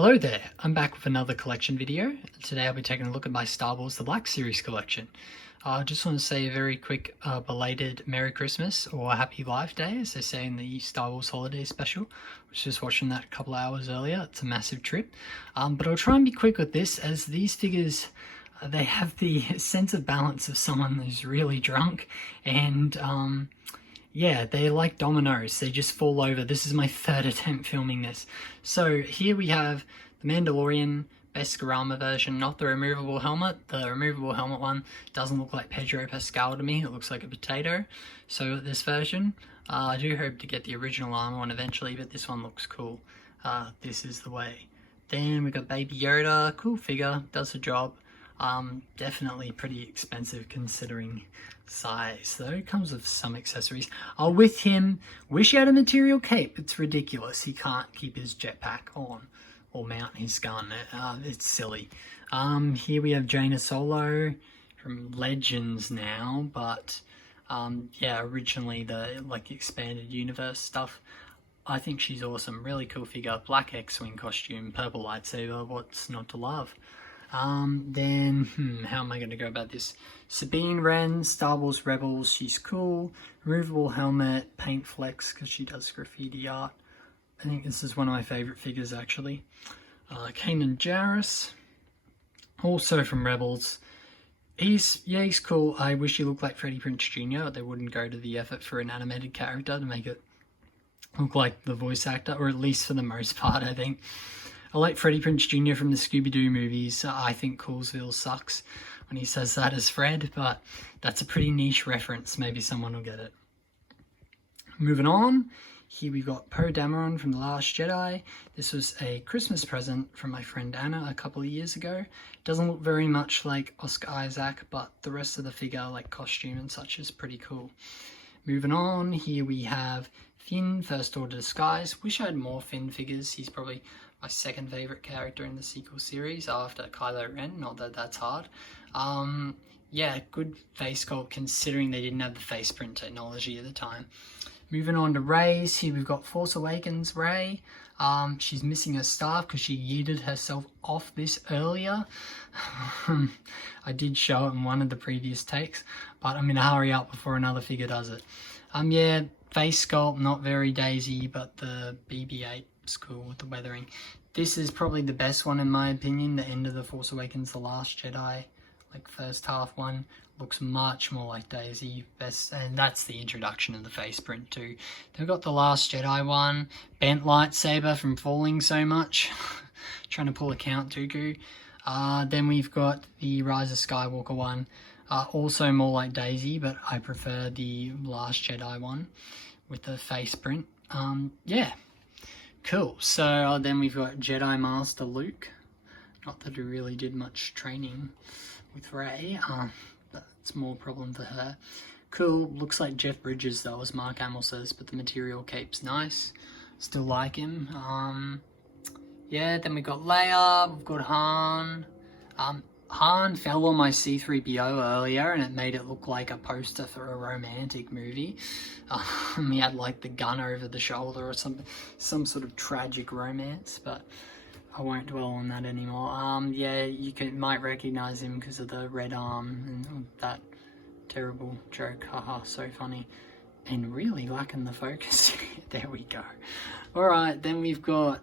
Hello there, I'm back with another collection video. Today I'll be taking a look at my Star Wars The Black Series collection. I just want to say a very quick belated Merry Christmas or Happy Life Day, as they say in the Star Wars Holiday Special. I was just watching that a couple of hours earlier. It's a massive trip. But I'll try and be quick with this, as these figures, they have the sense of balance of someone who's really drunk, and yeah, they're like dominoes. They just fall over. This is my third attempt filming this. So here we have the Mandalorian Beskar version, not the removable helmet. The removable helmet one doesn't look like Pedro Pascal to me. It looks like a potato. So this version, I do hope to get the original armor one eventually, but this one looks cool. This is the way. Then we got Baby Yoda, cool figure, does the job. Definitely pretty expensive considering size, though. It comes with some accessories. With him, wish he had a material cape. It's ridiculous. He can't keep his jetpack on or mount his gun. It's silly. Here we have Jaina Solo from Legends now, but yeah, originally the expanded universe stuff. I think she's awesome. Really cool figure. Black X-Wing costume, purple lightsaber. What's not to love? Then, how am I going to go about this? Sabine Wren, Star Wars Rebels, she's cool. Removable helmet, paint flex, because she does graffiti art. I think this is one of my favourite figures, actually. Kanan Jarrus, also from Rebels. He's cool. I wish he looked like Freddie Prinze Jr. They wouldn't go to the effort for an animated character to make it look like the voice actor, or at least for the most part, I think. I like Freddie Prinze Jr. from the Scooby-Doo movies. I think Coolsville sucks when he says that as Fred, but that's a pretty niche reference. Maybe someone will get it. Moving on, here we've got Poe Dameron from The Last Jedi. This was a Christmas present from my friend Anna a couple of years ago. Doesn't look very much like Oscar Isaac, but the rest of the figure, like costume and such, is pretty cool. Moving on, here we have Finn, First Order Disguise. Wish I had more Finn figures. He's probably my second favourite character in the sequel series after Kylo Ren, not that that's hard. Yeah, good face sculpt considering they didn't have the face print technology at the time. Moving on to Rey's, here we've got Force Awakens Rey. She's missing her staff because she yeeted herself off this earlier. I did show it in one of the previous takes, but I'm going to hurry up before another figure does it. Yeah, face sculpt, not very Daisy, but the BB-8 is cool with the weathering. This is probably the best one in my opinion. The end of The Force Awakens, The Last Jedi, like first half one, looks much more like Daisy. And that's the introduction of the face print too. They've got the Last Jedi one, bent lightsaber from falling so much, trying to pull a Count Dooku. Then we've got the Rise of Skywalker one, also more like Daisy, but I prefer the Last Jedi one with the face print. Yeah. Cool. So then we've got Jedi Master Luke. Not that he really did much training with Rey, but it's more problem for her. Cool. Looks like Jeff Bridges though, as Mark Hamill says, but the material cape's nice. Still like him. Yeah, then we got Leia, we've got Han. Han fell on my C-3PO earlier and it made it look like a poster for a romantic movie. He had like the gun over the shoulder or something, some sort of tragic romance, but I won't dwell on that anymore. Yeah, you might recognize him because of the red arm and that terrible joke. Haha, so funny. And really lacking the focus. There we go. Alright, then we've got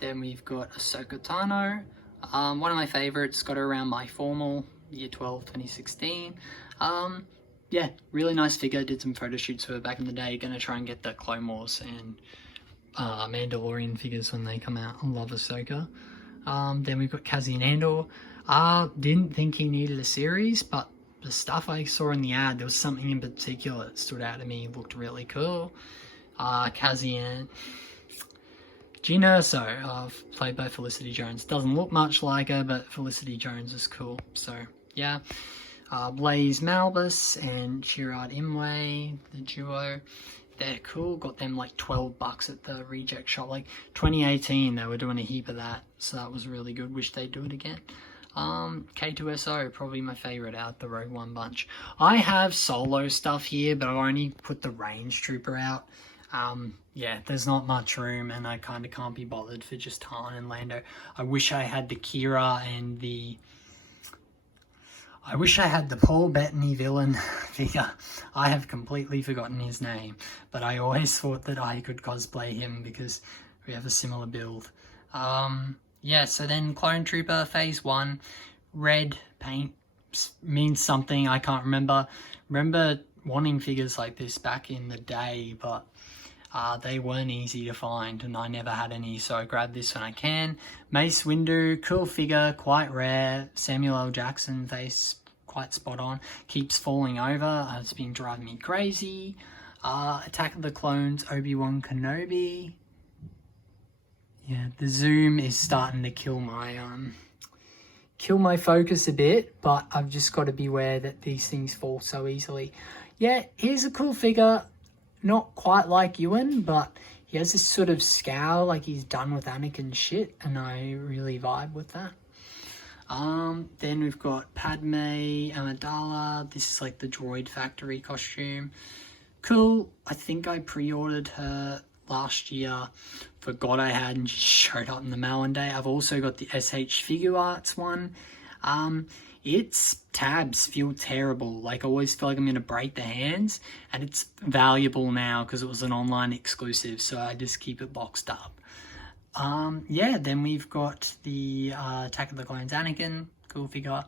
Ahsoka Tano. One of my favourites, got her around my formal, year 12, 2016. Yeah, really nice figure, did some photo shoots for her back in the day. Gonna try and get the Clone Wars and Mandalorian figures when they come out. I love Ahsoka. Then we've got Cassian Andor. Didn't think he needed a series, but the stuff I saw in the ad, there was something in particular that stood out to me, looked really cool. Cassian... Jyn Erso, played by Felicity Jones. Doesn't look much like her, but Felicity Jones is cool. So, yeah. Blaze Malbus and Chirrut Imwe, the duo. They're cool. Got them like $12 at the reject shop. Like 2018, they were doing a heap of that. So that was really good. Wish they'd do it again. K2SO, probably my favourite out the Rogue One bunch. I have solo stuff here, but I've only put the Range Trooper out. Yeah, there's not much room, and I kind of can't be bothered for just Han and Lando. I wish I had the Kira and the... I wish I had the Paul Bettany villain figure. I have completely forgotten his name, but I always thought that I could cosplay him because we have a similar build. Yeah, so then Clone Trooper Phase 1, red paint means something, I can't remember. Remember wanting figures like this back in the day, but they weren't easy to find, and I never had any, so I grabbed this when I can. Mace Windu, cool figure, quite rare. Samuel L. Jackson face, quite spot on. Keeps falling over, it's been driving me crazy. Attack of the Clones, Obi-Wan Kenobi. Yeah, the zoom is starting to kill my focus a bit, but I've just got to beware that these things fall so easily. Yeah, here's a cool figure. Not quite like Ewan, but he has this sort of scowl like he's done with Anakin shit, and I really vibe with that. Then we've got Padme Amidala. This is like the Droid Factory costume. Cool. I think I pre-ordered her last year. Forgot I had, and she showed up in the mail one day. I've also got the SH Figure Arts one. Its tabs feel terrible. Like, I always feel like I'm going to break the hands, and it's valuable now because it was an online exclusive, so I just keep it boxed up. Yeah, then we've got the Attack of the Clones Anakin, cool figure.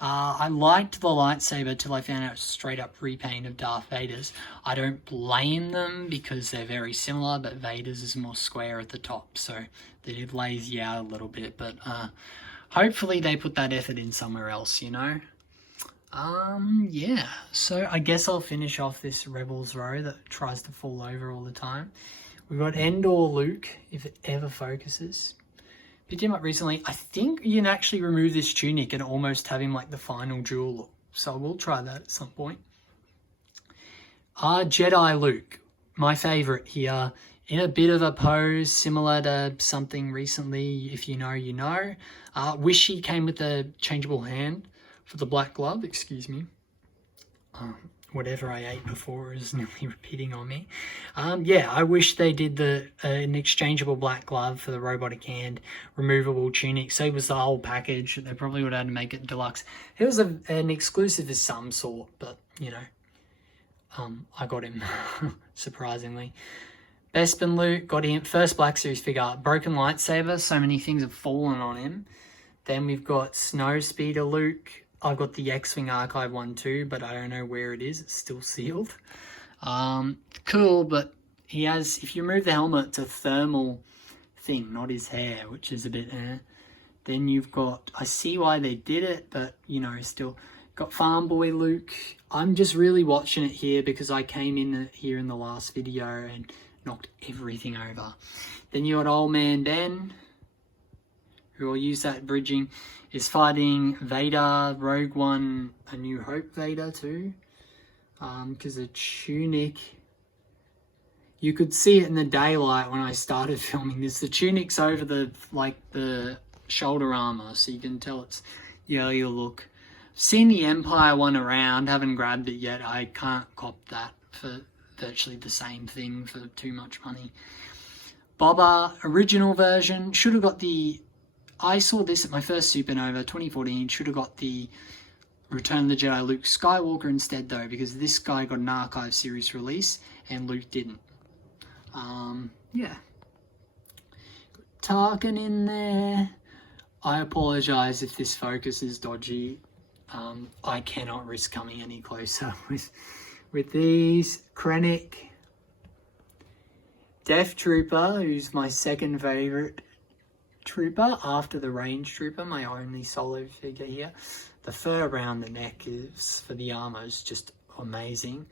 I liked the lightsaber till I found out straight up repaint of Darth Vader's. I don't blame them because they're very similar, but Vader's is more square at the top, so they did lazy out a little bit, but hopefully they put that effort in somewhere else, you know? Yeah, so I guess I'll finish off this Rebels row that tries to fall over all the time. We've got Endor Luke, if it ever focuses. Picked him up recently. I think you can actually remove this tunic and almost have him like the final duel look. So we'll try that at some point. Jedi Luke, my favourite here. In a bit of a pose, similar to something recently, if you know, you know. Wish he came with a changeable hand for the black glove, excuse me. Whatever I ate before is nearly repeating on me. Yeah, I wish they did an exchangeable black glove for the robotic hand, removable tunic. So it was the whole package. They probably would have had to make it deluxe. It was an exclusive of some sort, but, you know, I got him, surprisingly. Bespin Luke, got him. First Black Series figure, broken lightsaber. So many things have fallen on him. Then we've got Snowspeeder Luke. I've got the X-Wing Archive one too, but I don't know where it is. It's still sealed. Cool, but he has, if you remove the helmet, it's a thermal thing, not his hair, which is a bit Then you've got, I see why they did it, but, you know, still got Farm Boy Luke. I'm just really watching it here because I came in here in the last video and knocked everything over. Then you got Old Man Ben, who will use that bridging, is fighting Vader, Rogue One, A New Hope Vader too. Because the tunic, you could see it in the daylight when I started filming this. The tunic's over the shoulder armor, so you can tell it's the earlier look. Seen the Empire one around, haven't grabbed it yet. I can't cop that for virtually the same thing for too much money. Boba, original version, should have got the, I saw this at my first Supernova 2014, should have got the Return of the Jedi Luke Skywalker instead though, because this guy got an Archive series release and Luke didn't. Yeah. Tarkin in there. I apologise if this focus is dodgy. I cannot risk coming any closer with these. Krennic. Death Trooper, who's my second favourite trooper after the Range Trooper, my only solo figure here. The fur around the neck is for the armour is just amazing.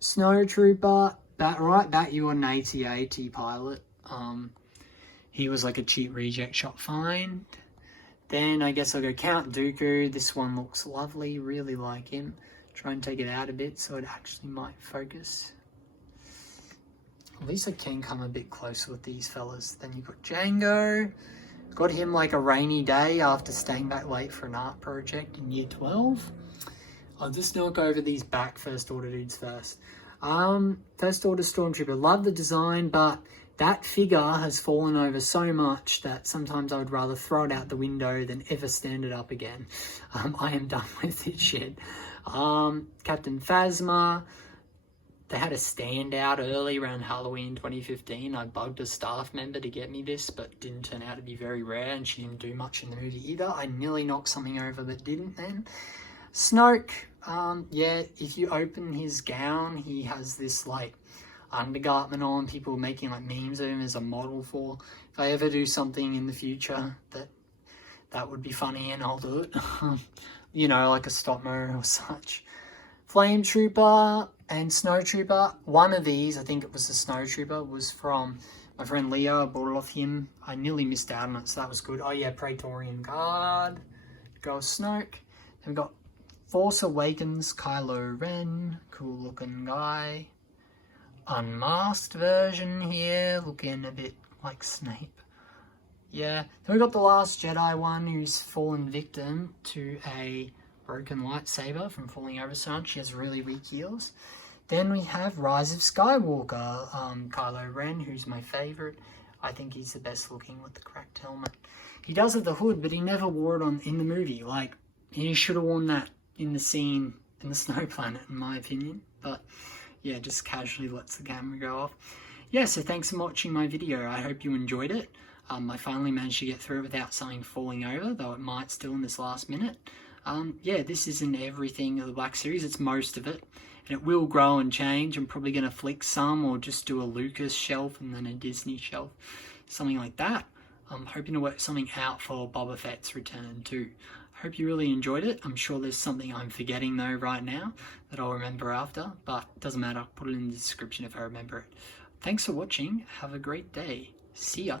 Snow Trooper, right back you on an AT-AT pilot. He was like a cheap reject shop find. Then I guess I'll go Count Dooku. This one looks lovely, really like him. Try and take it out a bit so it actually might focus. At least I can come a bit closer with these fellas. Then you've got Django. Got him like a rainy day after staying back late for an art project in year 12. I'll just knock over these back First Order dudes first. First Order Stormtrooper. Love the design, but that figure has fallen over so much that sometimes I would rather throw it out the window than ever stand it up again. I am done with this shit. Captain Phasma. They had a standout early around Halloween 2015. I bugged a staff member to get me this, but didn't turn out to be very rare, and she didn't do much in the movie either. I nearly knocked something over but didn't then. Snoke, yeah, if you open his gown, he has this, like, undergarment on. People making, like, memes of him as a model for. If I ever do something in the future that would be funny, and I'll do it. You know, like a stop-mo or such. Flame Trooper and Snow Trooper. One of these, I think it was the Snow Trooper, was from my friend Leo. I bought it off him. I nearly missed out on it, so that was good. Oh yeah, Praetorian Guard. Go Snoke. Then we've got Force Awakens Kylo Ren. Cool looking guy. Unmasked version here, looking a bit like Snape. Yeah. Then we got the Last Jedi one, who's fallen victim to a broken lightsaber from falling over so much. She has really weak heels. Then we have Rise of Skywalker, Kylo Ren, who's my favourite. I think he's the best looking with the cracked helmet. He does have the hood, but he never wore it in the movie. Like, he should have worn that in the scene in the Snow Planet, in my opinion. But yeah, just casually lets the camera go off. Yeah, so thanks for watching my video. I hope you enjoyed it. I finally managed to get through it without something falling over, though it might still in this last minute. Yeah, this isn't everything of the Black Series, it's most of it. And it will grow and change. I'm probably going to flick some or just do a Lucas shelf and then a Disney shelf. Something like that. I'm hoping to work something out for Boba Fett's return too. I hope you really enjoyed it. I'm sure there's something I'm forgetting though right now that I'll remember after. But it doesn't matter. I'll put it in the description if I remember it. Thanks for watching. Have a great day. See ya.